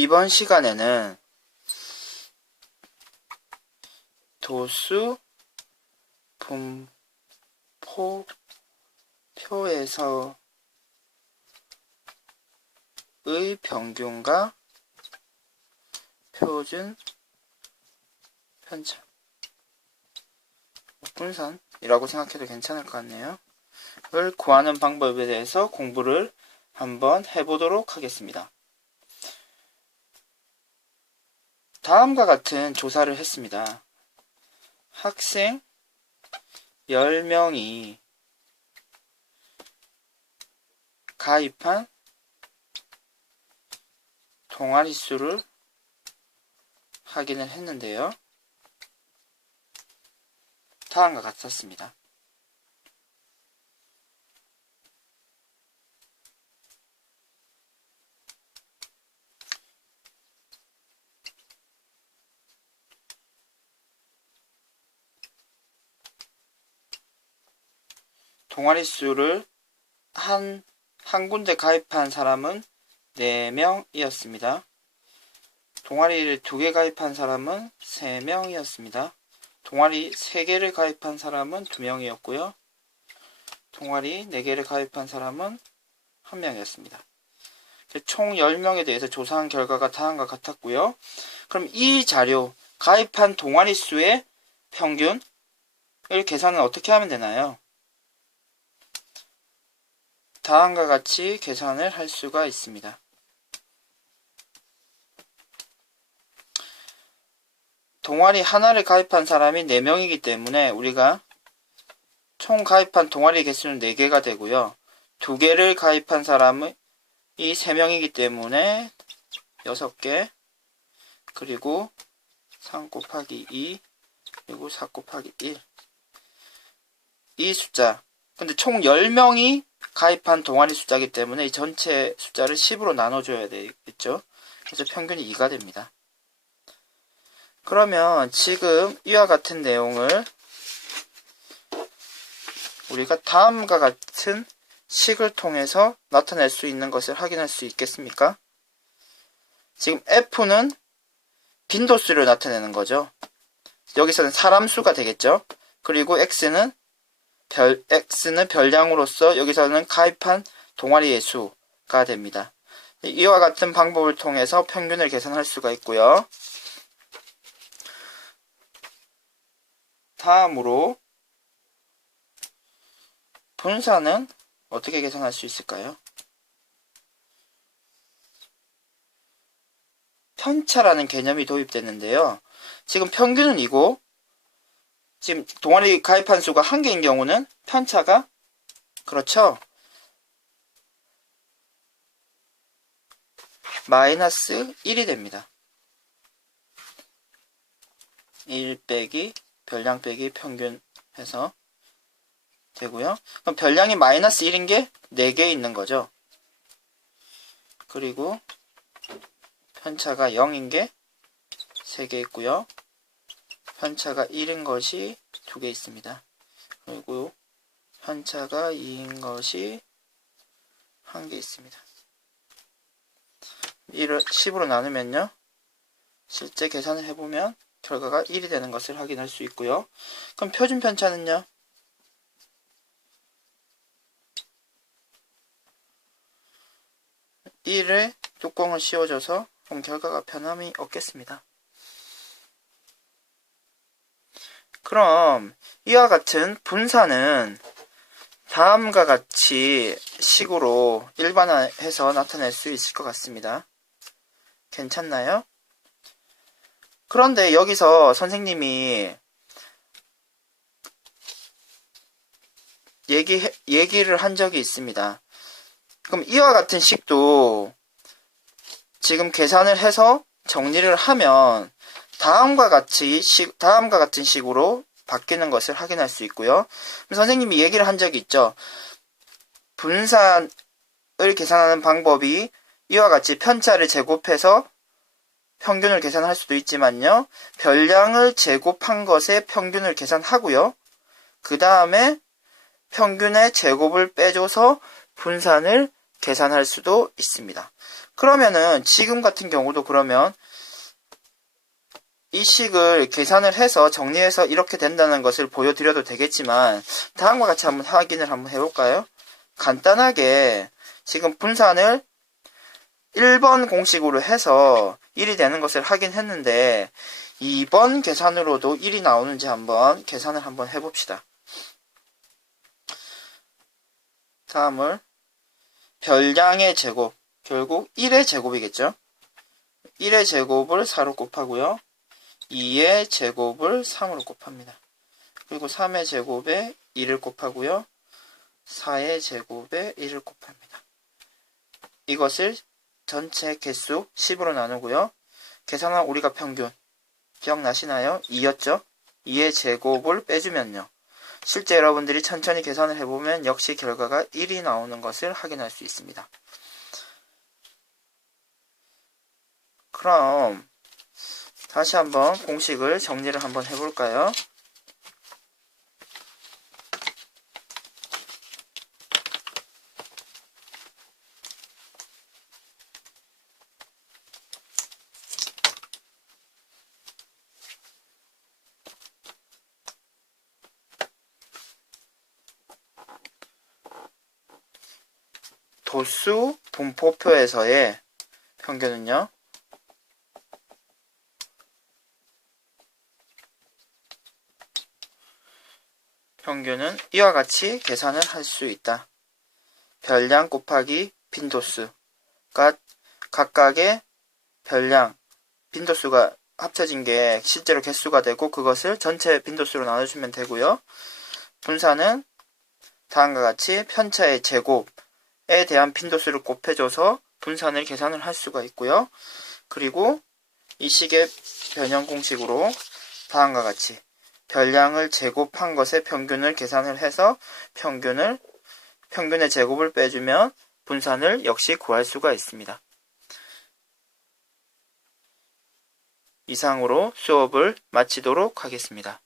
이번 시간에는 도수 분포표에서의 평균과 표준 편차 분산이라고 생각해도 괜찮을 것 같네요. 를 구하는 방법에 대해서 공부를 한번 해보도록 하겠습니다. 다음과 같은 조사를 했습니다. 학생 10명이 가입한 동아리 수를 확인을 했는데요. 다음과 같았습니다. 동아리 수를 한 군데 가입한 사람은 4명이었습니다. 동아리를 2개 가입한 사람은 3명이었습니다. 동아리 3개를 가입한 사람은 2명이었고요. 동아리 4개를 가입한 사람은 1명이었습니다. 총 10명에 대해서 조사한 결과가 다음과 같았고요. 그럼 이 자료, 가입한 동아리 수의 평균을 계산은 어떻게 하면 되나요? 다음과 같이 계산을 할 수가 있습니다. 동아리 하나를 가입한 사람이 4명이기 때문에 우리가 총 가입한 동아리 개수는 4개가 되고요. 2개를 가입한 사람이 3명이기 때문에 6개, 그리고 3 곱하기 2, 그리고 4 곱하기 1. 이 숫자. 근데 총 10명이 가입한 동아리 숫자이기 때문에 이 전체 숫자를 10으로 나눠줘야 되겠죠. 그래서 평균이 2가 됩니다. 그러면 지금 이와 같은 내용을 우리가 다음과 같은 식을 통해서 나타낼 수 있는 것을 확인할 수 있겠습니까? 지금 F는 빈도수를 나타내는 거죠. 여기서는 사람 수가 되겠죠. 그리고 X는 별량으로서 여기서는 가입한 동아리의 수가 됩니다. 이와 같은 방법을 통해서 평균을 계산할 수가 있고요. 다음으로 분산은 어떻게 계산할 수 있을까요? 편차라는 개념이 도입됐는데요. 지금 평균은 이고 지금 동아리 가입한 수가 1개인 경우는 편차가 그렇죠. 마이너스 1이 됩니다. 1 빼기 별량 빼기 평균 해서 되고요. 그럼 별량이 마이너스 1인 게 4개 있는 거죠. 그리고 편차가 0인 게 3개 있고요. 편차가 1인 것이 2개 있습니다. 그리고 편차가 2인 것이 1개 있습니다. 1을 10으로 나누면요. 실제 계산을 해보면 결과가 1이 되는 것을 확인할 수 있고요. 그럼 표준 편차는요? (1을) 뚜껑을 씌워줘서 그럼 결과가 변함이 없겠습니다. 그럼 이와 같은 분산은 다음과 같이 식으로 일반화해서 나타낼 수 있을 것 같습니다. 괜찮나요? 그런데 여기서 선생님이 얘기를 한 적이 있습니다. 그럼 이와 같은 식도 지금 계산을 해서 정리를 하면 다음과 같은 식으로 바뀌는 것을 확인할 수 있고요. 선생님이 얘기를 한 적이 있죠. 분산을 계산하는 방법이 이와 같이 편차를 제곱해서 평균을 계산할 수도 있지만요. 별량을 제곱한 것의 평균을 계산하고요. 그 다음에 평균의 제곱을 빼줘서 분산을 계산할 수도 있습니다. 그러면은 지금 같은 경우도 그러면 이 식을 계산을 해서 정리해서 이렇게 된다는 것을 보여드려도 되겠지만 다음과 같이 한번 확인을 한번 해볼까요? 간단하게 지금 분산을 1번 공식으로 해서 1이 되는 것을 확인했는데 2번 계산으로도 1이 나오는지 한번 계산을 한번 해봅시다. 다음을 별량의 제곱, 결국 1의 제곱이겠죠? 1의 제곱을 4로 곱하고요. 2의 제곱을 3으로 곱합니다. 그리고 3의 제곱에 2를 곱하고요. 4의 제곱에 1을 곱합니다. 이것을 전체 개수 10으로 나누고요. 계산한 우리가 평균 기억나시나요? 2였죠? 2의 제곱을 빼주면요. 실제 여러분들이 천천히 계산을 해보면 역시 결과가 1이 나오는 것을 확인할 수 있습니다. 그럼 다시 한번 공식을 정리를 한번 해볼까요? 도수 분포표에서의 평균은요. 평균은 이와 같이 계산을 할 수 있다. 별량 곱하기 빈도수가 각각의 별량, 빈도수가 합쳐진 게 실제로 개수가 되고 그것을 전체 빈도수로 나눠주면 되고요. 분산은 다음과 같이 편차의 제곱에 대한 빈도수를 곱해줘서 분산을 계산을 할 수가 있고요. 그리고 이 식의 변형 공식으로 다음과 같이 별량을 제곱한 것의 평균을 계산을 해서 평균의 제곱을 빼주면 분산을 역시 구할 수가 있습니다. 이상으로 수업을 마치도록 하겠습니다.